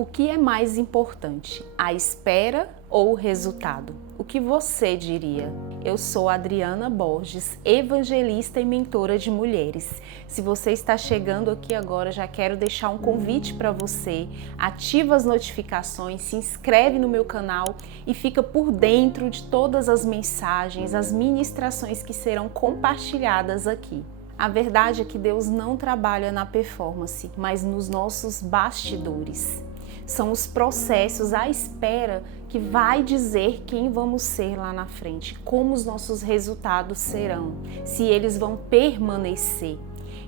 O que é mais importante, a espera ou o resultado? O que você diria? Eu sou Adriana Borges, evangelista e mentora de mulheres. Se você está chegando aqui agora, já quero deixar um convite para você. Ativa as notificações, se inscreve no meu canal e fica por dentro de todas as mensagens, as ministrações que serão compartilhadas aqui. A verdade é que Deus não trabalha na performance, mas nos nossos bastidores. São os processos, a espera, que vai dizer quem vamos ser lá na frente, como os nossos resultados serão, se eles vão permanecer.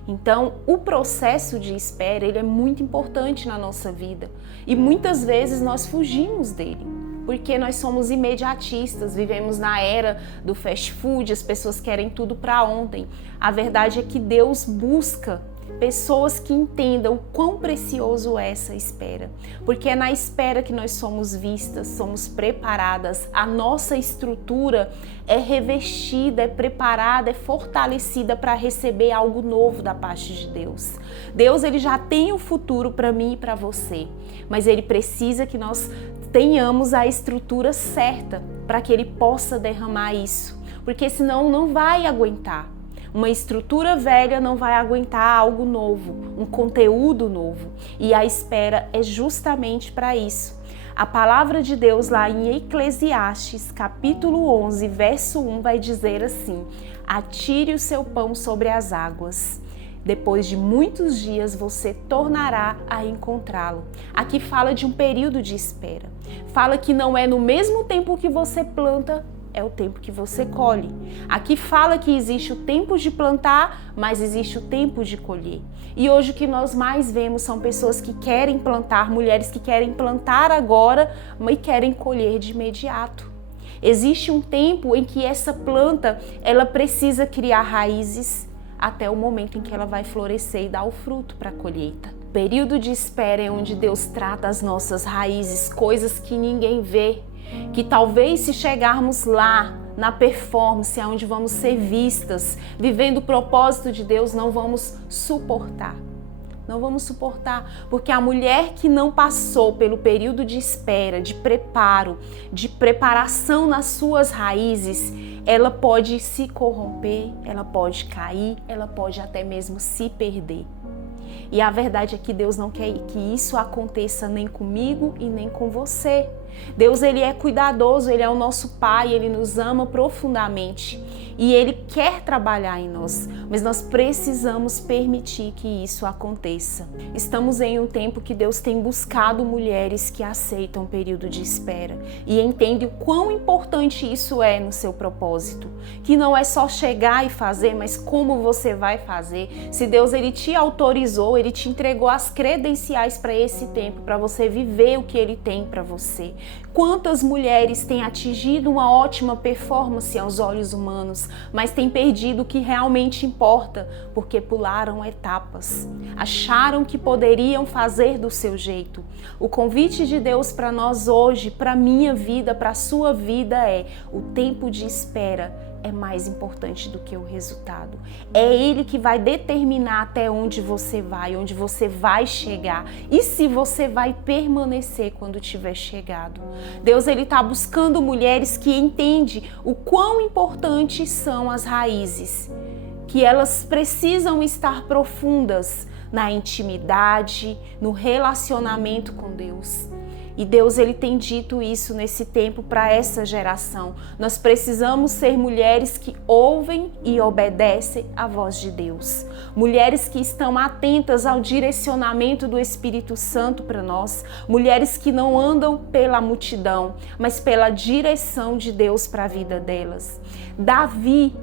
Então, o processo de espera, ele é muito importante na nossa vida e muitas vezes nós fugimos dele. Porque nós somos imediatistas, vivemos na era do fast food, as pessoas querem tudo para ontem. A verdade é que Deus busca pessoas que entendam o quão precioso é essa espera. Porque é na espera que nós somos vistas, somos preparadas, a nossa estrutura é revestida, é preparada, é fortalecida para receber algo novo da parte de Deus. Deus, ele já tem o futuro para mim e para você, mas ele precisa que nós tenhamos a estrutura certa para que ele possa derramar isso, porque senão não vai aguentar. Uma estrutura velha não vai aguentar algo novo, um conteúdo novo, e a espera é justamente para isso. A palavra de Deus lá em Eclesiastes, capítulo 11, verso 1, vai dizer assim: atire o seu pão sobre as águas. Depois de muitos dias você tornará a encontrá-lo. Aqui fala de um período de espera. Fala que não é no mesmo tempo que você planta, é o tempo que você colhe. Aqui fala que existe o tempo de plantar, mas existe o tempo de colher. E hoje o que nós mais vemos são pessoas que querem plantar, mulheres que querem plantar agora, mas querem colher de imediato. Existe um tempo em que essa planta, ela precisa criar raízes, até o momento em que ela vai florescer e dar o fruto para a colheita. O período de espera é onde Deus trata as nossas raízes, coisas que ninguém vê, que talvez se chegarmos lá na performance, onde vamos ser vistas, vivendo o propósito de Deus, não vamos suportar. Não vamos suportar, porque a mulher que não passou pelo período de espera, de preparo, de preparação nas suas raízes, ela pode se corromper, ela pode cair, ela pode até mesmo se perder. E a verdade é que Deus não quer que isso aconteça nem comigo e nem com você. Deus, ele é cuidadoso, ele é o nosso Pai, ele nos ama profundamente e ele quer trabalhar em nós, mas nós precisamos permitir que isso aconteça. Estamos em um tempo que Deus tem buscado mulheres que aceitam o período de espera e entendem o quão importante isso é no seu propósito, que não é só chegar e fazer, mas como você vai fazer. Se Deus, ele te autorizou, ele te entregou as credenciais para esse tempo, para você viver o que ele tem para você. Quantas mulheres têm atingido uma ótima performance aos olhos humanos, mas têm perdido o que realmente importa, porque pularam etapas, acharam que poderiam fazer do seu jeito. O convite de Deus para nós hoje, para a minha vida, para a sua vida é: o tempo de espera é mais importante do que o resultado. É ele que vai determinar até onde você vai chegar e se você vai permanecer quando tiver chegado. Deus, ele está buscando mulheres que entendem o quão importantes são as raízes, que elas precisam estar profundas na intimidade, no relacionamento com Deus. E Deus, ele tem dito isso nesse tempo para essa geração. Nós precisamos ser mulheres que ouvem e obedecem à voz de Deus. Mulheres que estão atentas ao direcionamento do Espírito Santo para nós. Mulheres que não andam pela multidão, mas pela direção de Deus para a vida delas. Davi,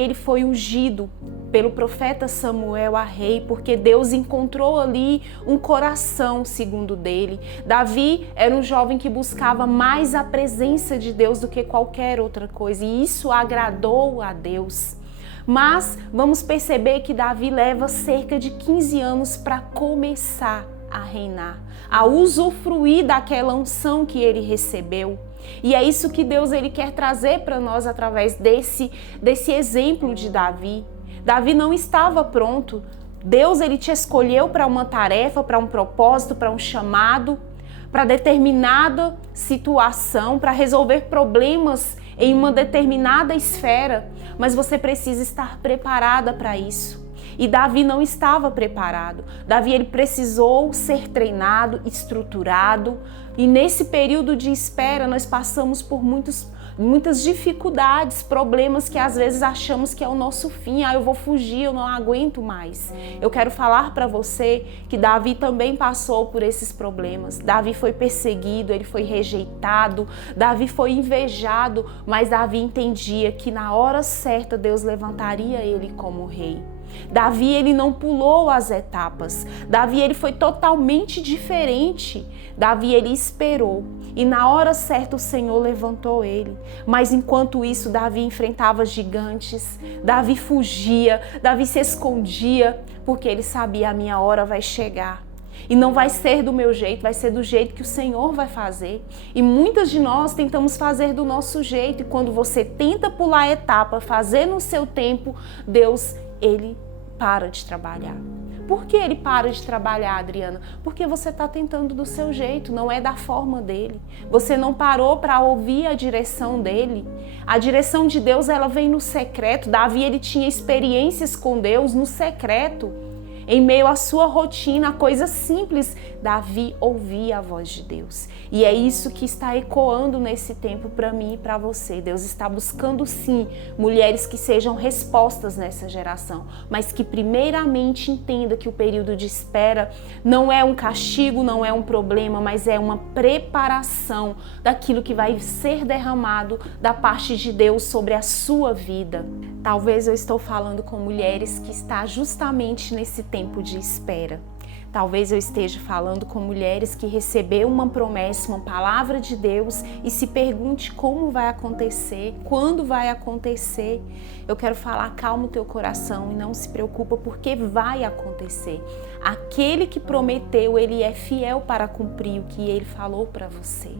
ele foi ungido pelo profeta Samuel a rei, porque Deus encontrou ali um coração segundo dele. Davi era um jovem que buscava mais a presença de Deus do que qualquer outra coisa, e isso agradou a Deus. Mas vamos perceber que Davi leva cerca de 15 anos para começar a reinar, a usufruir daquela unção que ele recebeu. E é isso que Deus, ele quer trazer para nós através desse exemplo de Davi. Davi não estava pronto Deus, ele te escolheu para uma tarefa, para um propósito, para um chamado, para determinada situação, para resolver problemas em uma determinada esfera, mas você precisa estar preparada para isso. E Davi não estava preparado. Davi, ele precisou ser treinado, estruturado, e nesse período de espera nós passamos por muitas dificuldades, problemas que às vezes achamos que é o nosso fim. Eu vou fugir, eu não aguento mais. Eu quero falar para você que Davi também passou por esses problemas. Davi foi perseguido, ele foi rejeitado, Davi foi invejado, mas Davi entendia que na hora certa Deus levantaria ele como rei. Davi, ele não pulou as etapas. Davi, ele foi totalmente diferente. Davi, ele esperou e na hora certa o Senhor levantou ele. Mas enquanto isso, Davi enfrentava gigantes, Davi fugia, Davi se escondia, porque ele sabia: a minha hora vai chegar. E não vai ser do meu jeito, vai ser do jeito que o Senhor vai fazer. E muitas de nós tentamos fazer do nosso jeito. E quando você tenta pular a etapa, fazer no seu tempo, Deus, ele para de trabalhar. Por que ele para de trabalhar, Adriana? Porque você está tentando do seu jeito, não é da forma dele. Você não parou para ouvir a direção dele. A direção de Deus, ela vem no secreto. Davi, ele tinha experiências com Deus no secreto. Em meio à sua rotina, coisas simples, Davi ouvia a voz de Deus. E é isso que está ecoando nesse tempo para mim e para você. Deus está buscando sim mulheres que sejam respostas nessa geração, mas que primeiramente entenda que o período de espera não é um castigo, não é um problema, mas é uma preparação daquilo que vai ser derramado da parte de Deus sobre a sua vida. Talvez eu estou falando com mulheres que estão justamente nesse tempo de espera. Talvez eu esteja falando com mulheres que receberam uma promessa, uma palavra de Deus e se pergunte como vai acontecer, quando vai acontecer. Eu quero falar: calma o teu coração e não se preocupa, porque vai acontecer. Aquele que prometeu, ele é fiel para cumprir o que ele falou para você.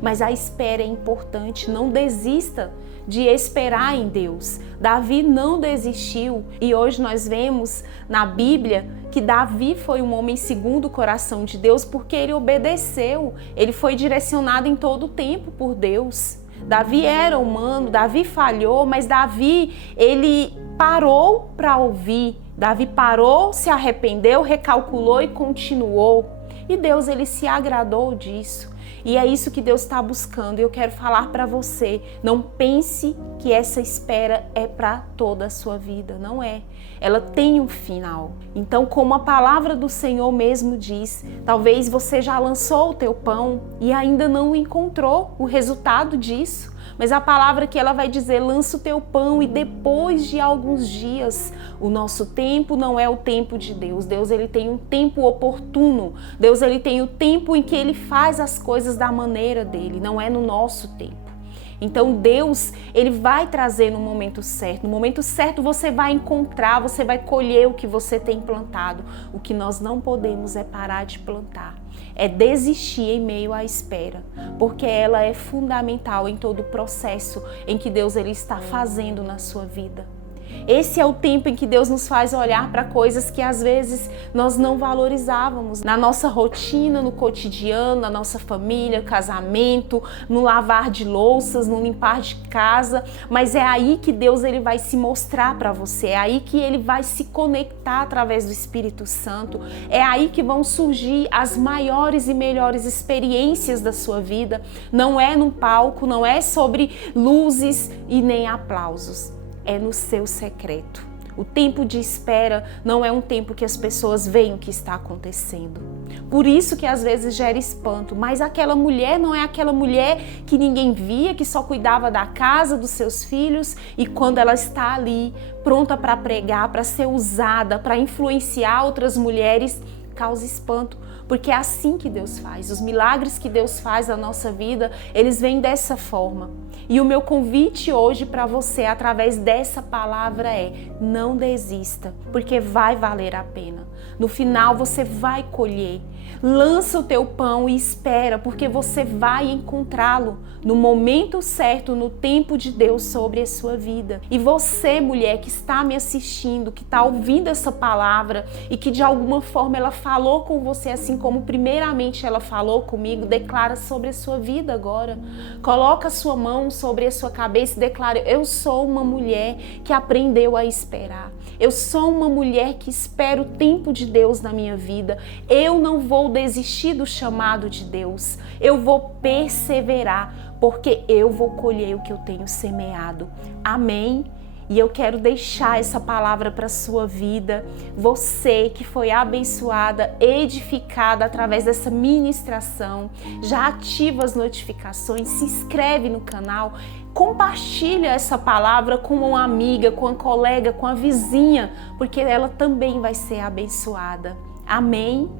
Mas a espera é importante, não desista de esperar em Deus. Davi não desistiu e hoje nós vemos na Bíblia que Davi foi um homem segundo o coração de Deus porque ele obedeceu, ele foi direcionado em todo o tempo por Deus. Davi era humano, Davi falhou, mas Davi, ele parou para ouvir. Davi parou, se arrependeu, recalculou e continuou. E Deus, ele se agradou disso. E é isso que Deus está buscando. E eu quero falar para você: não pense que essa espera é para toda a sua vida. Não é. Ela tem um final. Então, como a palavra do Senhor mesmo diz, talvez você já lançou o teu pão e ainda não encontrou o resultado disso. Mas a palavra que ela vai dizer: lança o teu pão, e depois de alguns dias, o nosso tempo não é o tempo de Deus. Deus, ele tem um tempo oportuno. Deus, ele tem o tempo em que ele faz as coisas da maneira dele, não é no nosso tempo. Então Deus, ele vai trazer no momento certo. No momento certo você vai encontrar, você vai colher o que você tem plantado. O que nós não podemos é parar de plantar. É desistir em meio à espera, porque ela é fundamental em todo o processo em que Deus, ele está fazendo na sua vida. Esse é o tempo em que Deus nos faz olhar para coisas que às vezes nós não valorizávamos na nossa rotina, no cotidiano, na nossa família, casamento, no lavar de louças, no limpar de casa, mas é aí que Deus, ele vai se mostrar para você, é aí que ele vai se conectar através do Espírito Santo, é aí que vão surgir as maiores e melhores experiências da sua vida. Não é num palco, não é sobre luzes e nem aplausos. É no seu secreto. O tempo de espera não é um tempo que as pessoas veem o que está acontecendo. Por isso que às vezes gera espanto, mas aquela mulher não é aquela mulher que ninguém via, que só cuidava da casa, dos seus filhos, e quando ela está ali, pronta para pregar, para ser usada, para influenciar outras mulheres, causa espanto, porque é assim que Deus faz. Os milagres que Deus faz na nossa vida, eles vêm dessa forma. E o meu convite hoje para você, através dessa palavra, é: não desista, porque vai valer a pena. No final você vai colher. Lança o teu pão e espera, porque você vai encontrá-lo no momento certo, no tempo de Deus sobre a sua vida. E você, mulher que está me assistindo, que está ouvindo essa palavra e que de alguma forma ela falou com você, assim como primeiramente ela falou comigo, declara sobre a sua vida agora. Coloca a sua mão sobre a sua cabeça e declara: eu sou uma mulher que aprendeu a esperar. Eu sou uma mulher que espera o tempo de Deus na minha vida. Eu não vou desistir do chamado de Deus. Eu vou perseverar, porque eu vou colher o que eu tenho semeado. Amém? E eu quero deixar essa palavra para a sua vida. Você que foi abençoada, edificada através dessa ministração, já ativa as notificações, se inscreve no canal, compartilha essa palavra com uma amiga, com uma colega, com a vizinha, porque ela também vai ser abençoada. Amém?